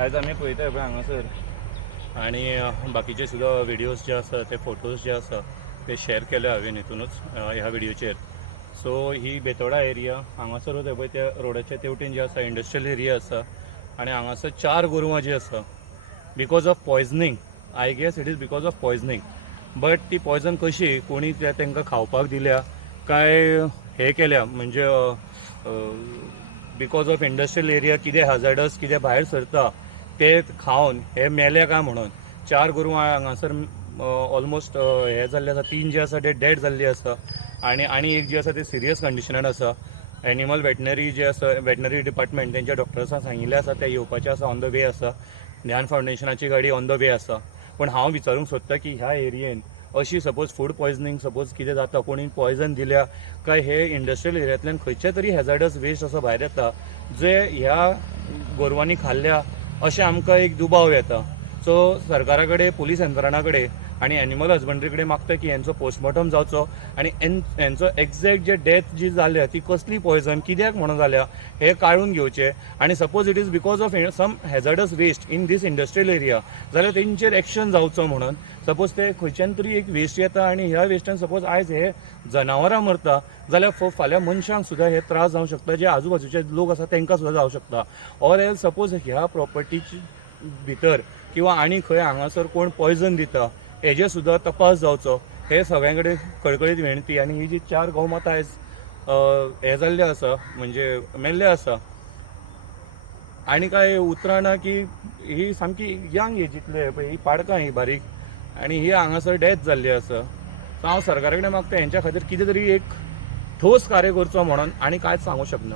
आयज आमी पळयताय पळय हांगासर आनी बाकीचे सुद्धा व्हिडिओज जे आसा ते फोटोज जे आसा ते शेअर केले हांवें हितूनच ह्या व्हिडिओचेर. सो ही बेतोडा एरिया हांगासर वता पळय त्या रोडाच्या तेवटेन जे आसा इंडस्ट्रियल एरिया आसा आनी हांगासर 4 गोरवां जी आसा because of poisoning. I guess it is because of poisoning. But ती पॉयजन कशी कोणी तांकां खावपाक दिल्या काय हे केल्या म्हणजे बिकॉज ऑफ इंडस्ट्रियल एरिया कितें हजार्डस कितें भायर सरता ते खावन हे मेले काय म्हणून 4 गोरवां हांगासर ऑलमोस्ट हे जाल्ले आसा. 3 जे आसा ते डेड जाल्ली आसा आनी एक जी आसा ते सिरियस कंडिशनान आसा. एनिमल वेटनरी जे आसा वेटनरी डिपार्टमेंट तेंच्या डॉक्टर्सांक सांगिल्लें आसा ते येवपाचें आसा, ऑन द वे आसा. ध्यान फावंडेशनाची गाडी ऑन द वे आसा. पण हांव विचारूंक सोदतां की ह्या एरियेन अशी सपोज फूड पॉयजनींग सपोज कितें जाता कोणी पॉयजन दिल्या काय हे इंडस्ट्रियल एरियांतल्यान खंयचे तरी हॅजार्डस वेस्ट असो भायर येता जे ह्या गोरवांनी खाल्ल्या अशें आमकां एक दुबाव येता. सो सरकारा कडेन पुलीस यंत्रणा कडेन आनी एनिमल हजबंड्री कडेन मागता की हेंचो पोस्टमॉर्टम जावचो आनी हेंचो एक्झॅक्ट जे डेथ जी जाल्या ती कसली पॉयजन कित्याक म्हणून जाल्या हे काळून घेवचें. आनी suppose it is because of some hazardous waste in these industrial area जाल्यार तेंचेर एक्शन जावचो म्हणून. सपोज ते खंयच्यान तरी एक वेस्ट येता आनी ह्या वेस्टान सपोज आयज हे जनावरां मरता जाल्यार फाल्यां मनशांक सुद्दां हे त्रास जावंक शकता. जे आजूबाजूचे लोक आसा तांकां सुद्दां जावंक शकता. ऑर एल्स सपोज ह्या प्रॉपर्टीची भितर किंवा आनी खंय हांगासर कोण पॉयजन दिता हेजे सुद्दां तपास जावचो हे सगळ्यां कडेन कळकळीत विनंती. आनी ही जी 4 गोवमाता आयज हे जाल्ले आसा म्हणजे मेल्ले आसा आनी काय उतरां ना की ही सामकी यंग एजींतले पळय ही पाडकां ही बारीक आनी ही हांगासर डेथ जाल्ली आसा. सो हांव सरकारा कडेन मागता हेंच्या खातीर कितें तरी एक ठोस कार्य करचो म्हणून आनी कांयच सांगूं शकना.